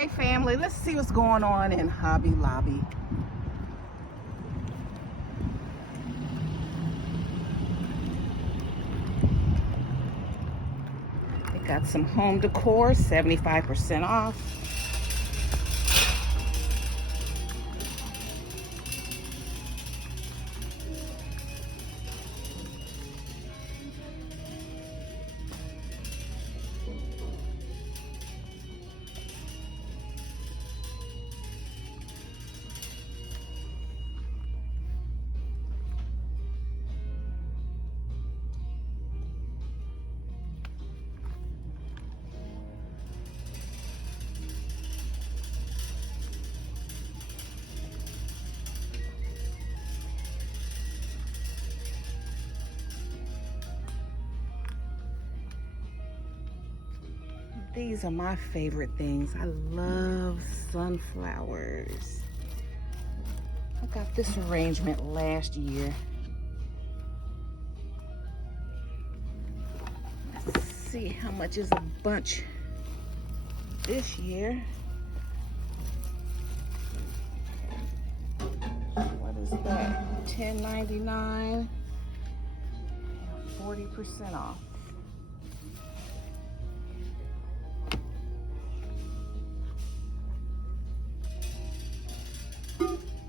Hey family, let's see what's going on in Hobby Lobby. They got some home decor, 75% off. These are my favorite things. I love sunflowers. I got this arrangement last year. Let's see how much is a bunch this year. What is that? $10.99, 40% off.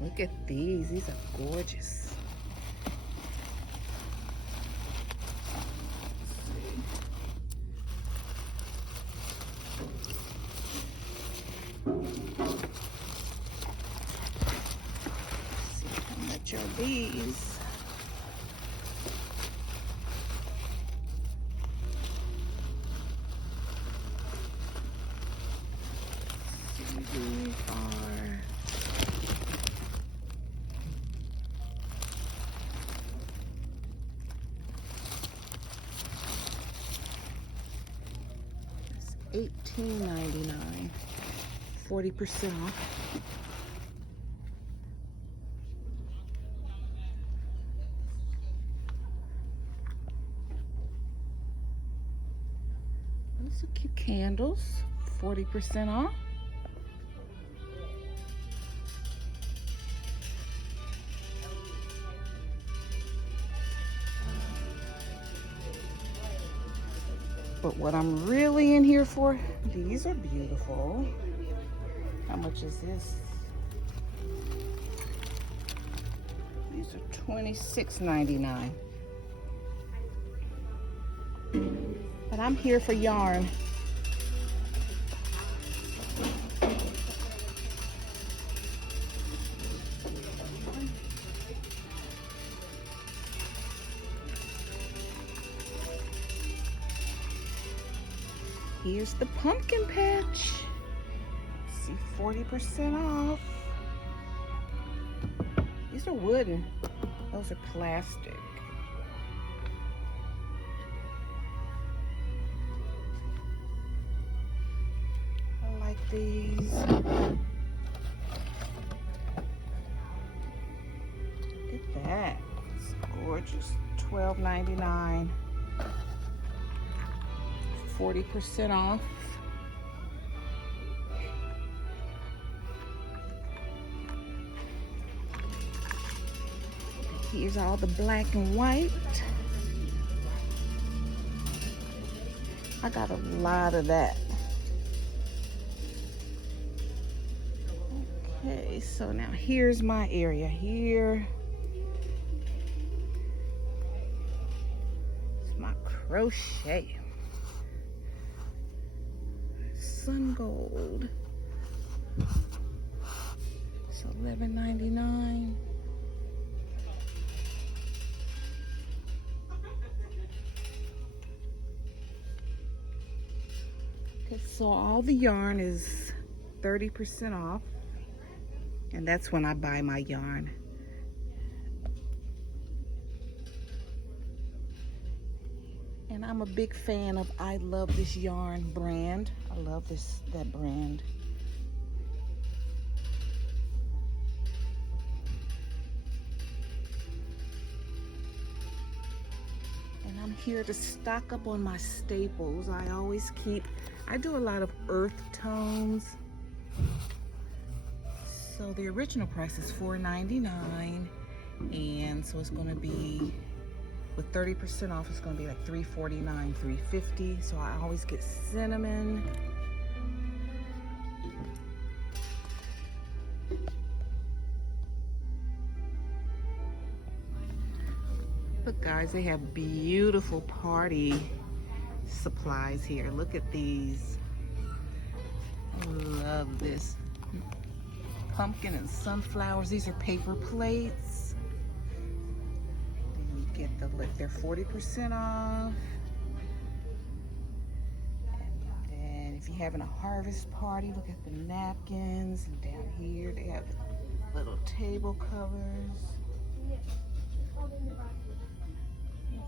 Look at these. These are gorgeous. Let's see how much are these. These are $18.99, 40% off. Those are cute candles, 40% off. But what I'm really in here for, these are beautiful. How much is this? These are $26.99. But I'm here for yarn. Here's the pumpkin patch. See, 40% off. These are wooden. Those are plastic. I like these. Look at that. It's gorgeous. $12.99. 40% off. Here's all the black and white. I got a lot of that. Okay, so now here's my area. Here is my crochet. Sun gold. It's $11.99. Okay, so all the yarn is 30% off, and that's when I buy my yarn. And I'm a big fan of I Love This Yarn brand. I love that brand. And I'm here to stock up on my staples. I do a lot of earth tones. So the original price is $4.99, and so it's going to be, with 30% off, it's going to be like $3.49, $3.50. So I always get cinnamon. Look guys, they have beautiful party supplies here. Look at these. I love this. Pumpkin and sunflowers. These are paper plates. Then you get they're 40% off. And then if you're having a harvest party, look at the napkins. And down here they have little table covers.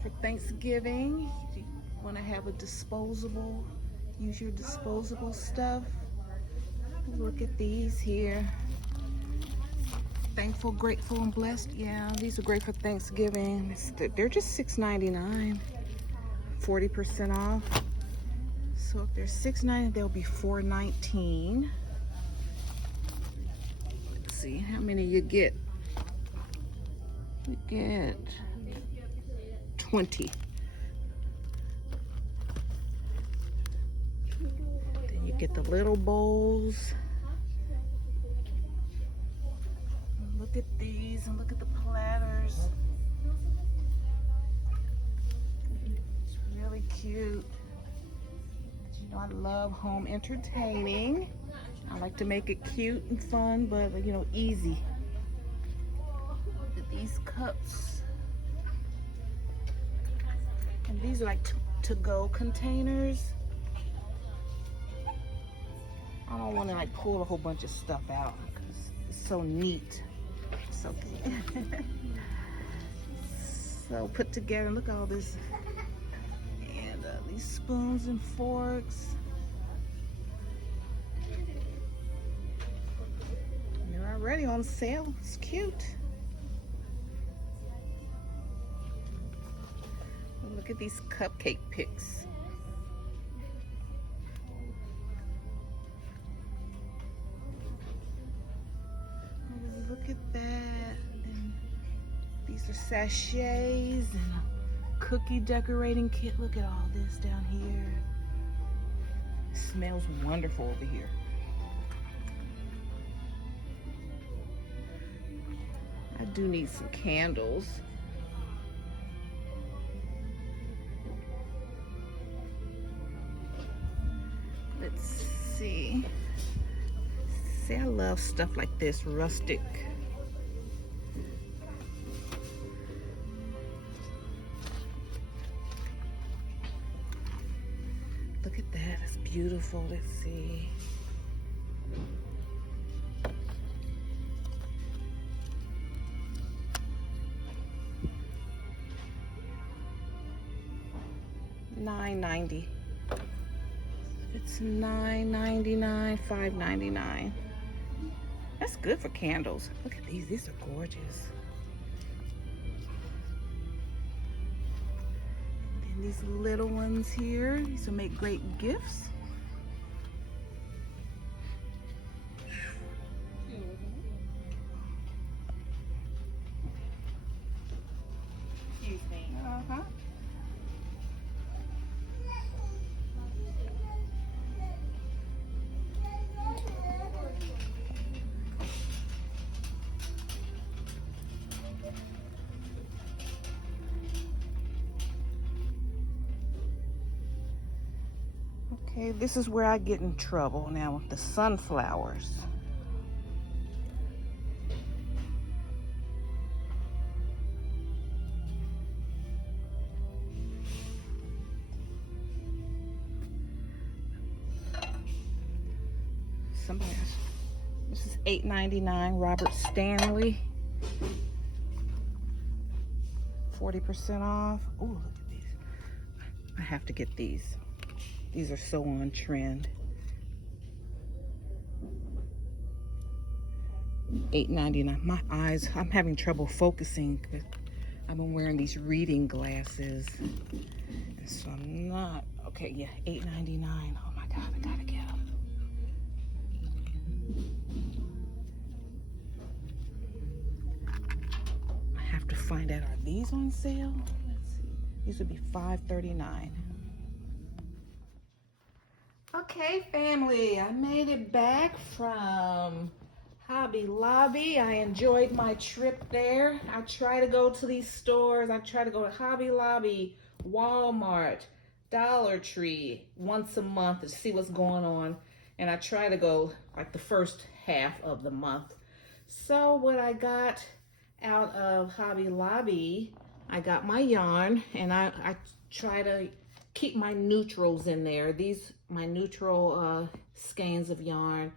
For Thanksgiving, if you want to have a disposable, use your disposable stuff. Look at these here. Thankful, grateful, and blessed. Yeah, these are great for Thanksgiving. They're just $6.99, 40% off. So if they're $6.99, they'll be $4.19. Let's see how many you get. You get 20. Then you get the little bowls. Look at these and look at the platters. It's really cute. You know, I love home entertaining. I like to make it cute and fun, but you know, easy. Look at these cups. And these are like to-go containers. I don't want to like pull a whole bunch of stuff out because it's so neat. So so put together. Look at all this. And these spoons and forks. They're already on sale. It's cute. Look at these cupcake picks. Look at that. And these are sachets and a cookie decorating kit. Look at all this down here. It smells wonderful over here. I do need some candles. Let's see. See, I love stuff like this, rustic. Look at that, it's beautiful. Let's see. $9.90. It's $9.99, $5.99. That's good for candles. Look at these. These are gorgeous. And then these little ones here. These will make great gifts. Excuse me. Okay, this is where I get in trouble now with the sunflowers. This is $8.99, Robert Stanley. 40% off. Oh, look at these. I have to get these. These are so on trend. $8.99. My eyes, I'm having trouble focusing because I've been wearing these reading glasses. And so I'm not, okay, yeah, $8.99. Oh my God, I gotta get them. find out, are these on sale? Let's see. These would be $5.39. Okay, family, I made it back from Hobby Lobby. I enjoyed my trip there. I try to go to these stores. I try to go to Hobby Lobby, Walmart, Dollar Tree once a month to see what's going on. And I try to go like the first half of the month. So what I got out of Hobby Lobby, I got my yarn, and I try to keep my neutrals in there. These, my neutral skeins of yarn.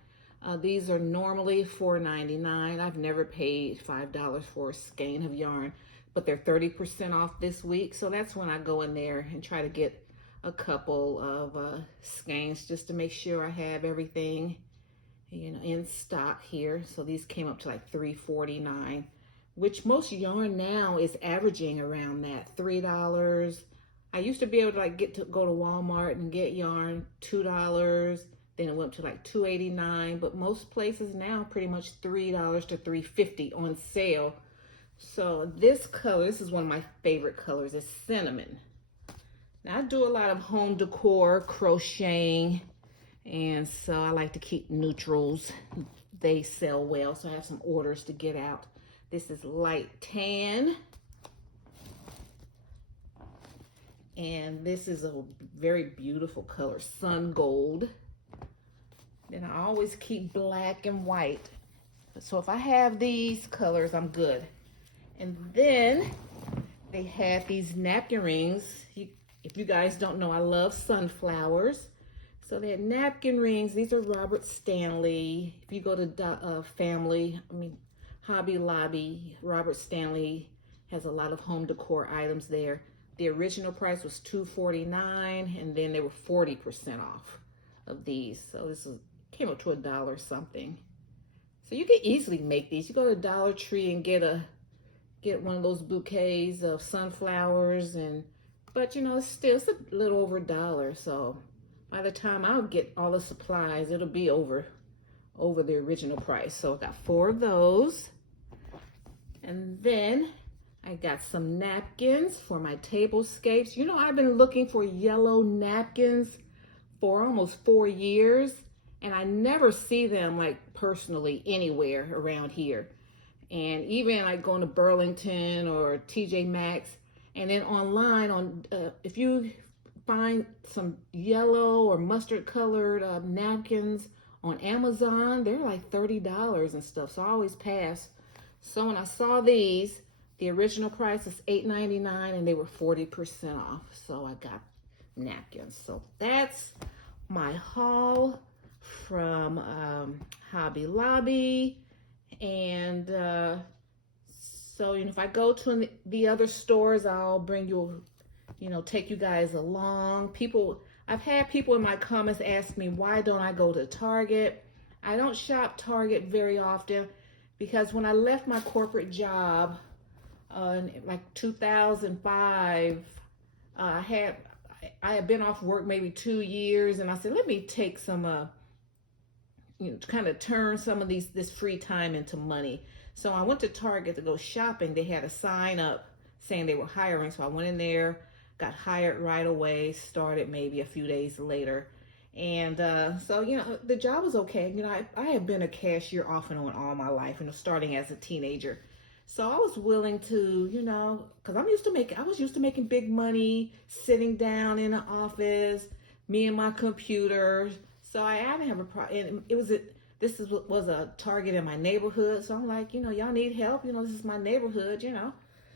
These are normally $4.99. I've never paid $5 for a skein of yarn, but they're 30% off this week. So that's when I go in there and try to get a couple of skeins just to make sure I have everything, you know, in stock here. So these came up to like $3.49, which most yarn now is averaging around that $3. I used to be able to like go to Walmart and get yarn $2. Then it went to like $2.89, but most places now pretty much $3 to $3.50 on sale. So this color, this is one of my favorite colors, is cinnamon. Now I do a lot of home decor, crocheting, and so I like to keep neutrals. They sell well, so I have some orders to get out. This is light tan. And this is a very beautiful color, sun gold. Then I always keep black and white. So if I have these colors, I'm good. And then they have these napkin rings. If you guys don't know, I love sunflowers. So they had napkin rings. These are Robert Stanley. If you go to Hobby Lobby, Robert Stanley has a lot of home decor items there. The original price was $2.49, and then they were 40% off of these. So this came up to $1 something. So you can easily make these. You go to Dollar Tree and get one of those bouquets of sunflowers, but you know, it's a little over $1. So by the time I'll get all the supplies, it'll be over the original price. So I got 4 of those. And then I got some napkins for my tablescapes. You know, I've been looking for yellow napkins for almost 4 years, and I never see them like personally anywhere around here. And even like going to Burlington or TJ Maxx, and then online if you find some yellow or mustard colored napkins on Amazon, they're like $30 and stuff. So I always pass. So when I saw these, the original price is $8.99 and they were 40% off. So I got napkins. So that's my haul from Hobby Lobby. And so, you know, if I go to the other stores, I'll bring you, you know, take you guys along. I've had people in my comments ask me, why don't I go to Target? I don't shop Target very often because when I left my corporate job in like 2005, I had been off work maybe 2 years, and I said, let me take some, you know, kind of turn some of this free time into money. So I went to Target to go shopping. They had a sign up saying they were hiring. So I went in there, got hired right away, started maybe a few days later. And so, you know, the job was okay. You know, I had been a cashier off and on all my life, you know, starting as a teenager. So I was willing to, you know, because I was used to making big money, sitting down in the office, me and my computer. So I didn't have a problem. This was a Target in my neighborhood. So I'm like, you know, y'all need help. You know, this is my neighborhood, you know.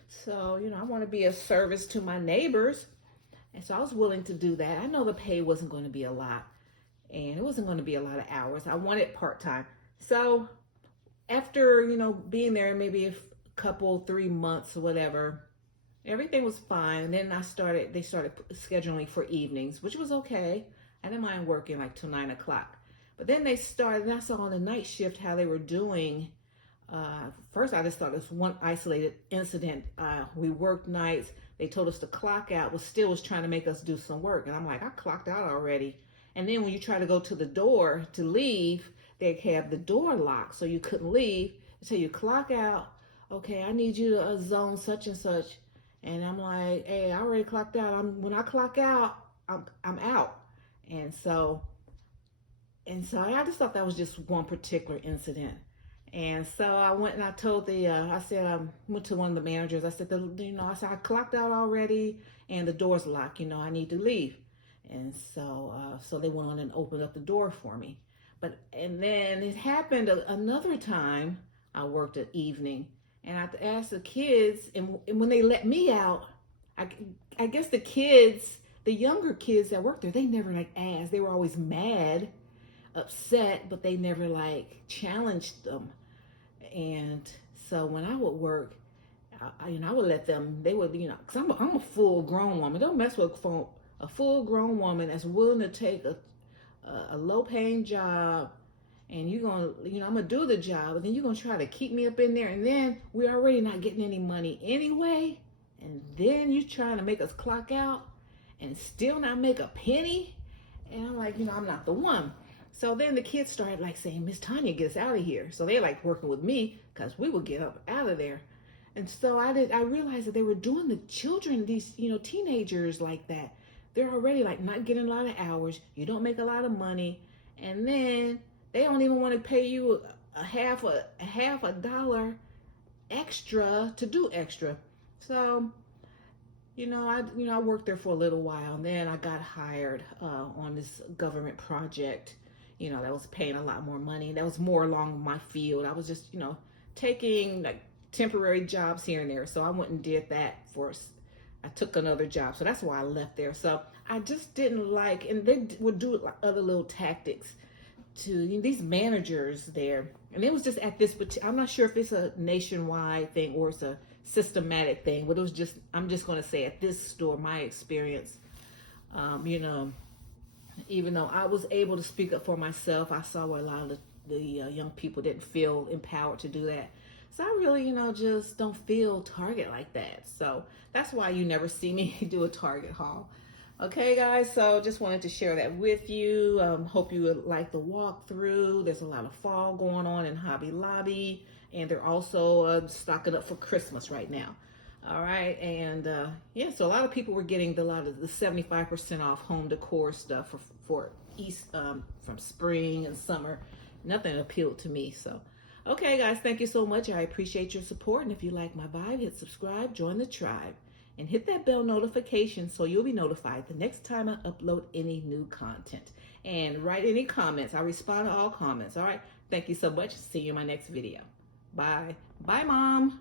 So, you know, I want to be of service to my neighbors. And so I was willing to do that. I know the pay wasn't going to be a lot, and it wasn't going to be a lot of hours. I wanted part-time. So after, you know, being there maybe a couple, 3 months or whatever, everything was fine. And then they started scheduling for evenings, which was okay. I didn't mind working like till 9 o'clock. But then they started, and I saw on the night shift how they were doing. First, I just thought it was one isolated incident. We worked nights. They told us to clock out, but still was trying to make us do some work. And I'm like, I clocked out already. And then when you try to go to the door to leave, they have the door locked, so you couldn't leave until you clock out okay, I need you to zone such and such. And I'm like, hey, I already clocked out. When I clock out, I'm out. And so I just thought that was just one particular incident. And so I went and I told I said, went to one of the managers. I said, I said, I clocked out already and the door's locked, I need to leave. And so they went on and opened up the door for me. And then it happened another time. I worked at evening and I asked the kids, and when they let me out, I, I guess the younger kids that worked there, they never like asked. They were always mad, upset, but they never like challenged them. And so when I would work, I would let them. They would, because I'm a full grown woman. Don't mess with a full grown woman that's willing to take a low paying job, and you're gonna, I'm gonna do the job, and then you're gonna try to keep me up in there, and then we're already not getting any money anyway, and then you trying to make us clock out and still not make a penny. And I'm like, I'm not the one. So then the kids started like saying, Miss Tanya, get us out of here. So they like working with me because we would get up out of there. And so I realized that they were doing the children, these, teenagers like that. They're already like not getting a lot of hours. You don't make a lot of money. And then they don't even want to pay you a half a dollar extra to do extra. So, I worked there for a little while, and then I got hired on this government project, that was paying a lot more money. That was more along my field. I was just, taking like temporary jobs here and there. So I went and did that I took another job. So that's why I left there. So I just didn't like, and they would do like other little tactics to these managers there. And it was just at this, but I'm not sure if it's a nationwide thing or it's a systematic thing, but it was just, I'm just going to say at this store, my experience, even though I was able to speak up for myself, I saw where a lot of the young people didn't feel empowered to do that. So I really, just don't feel Target like that. So that's why you never see me do a Target haul. Okay, guys, so just wanted to share that with you. Hope you would like the walkthrough. There's a lot of fall going on in Hobby Lobby, and they're also stocking up for Christmas right now. All right, and yeah, so a lot of people were getting a lot of the 75% off home decor stuff for East from spring and summer. Nothing appealed to me. So, okay, guys, thank you so much. I appreciate your support, and if you like my vibe, hit subscribe, join the tribe, and hit that bell notification so you'll be notified the next time I upload any new content. And write any comments. I respond to all comments. All right, thank you so much. See you in my next video. Bye. Bye, Mom.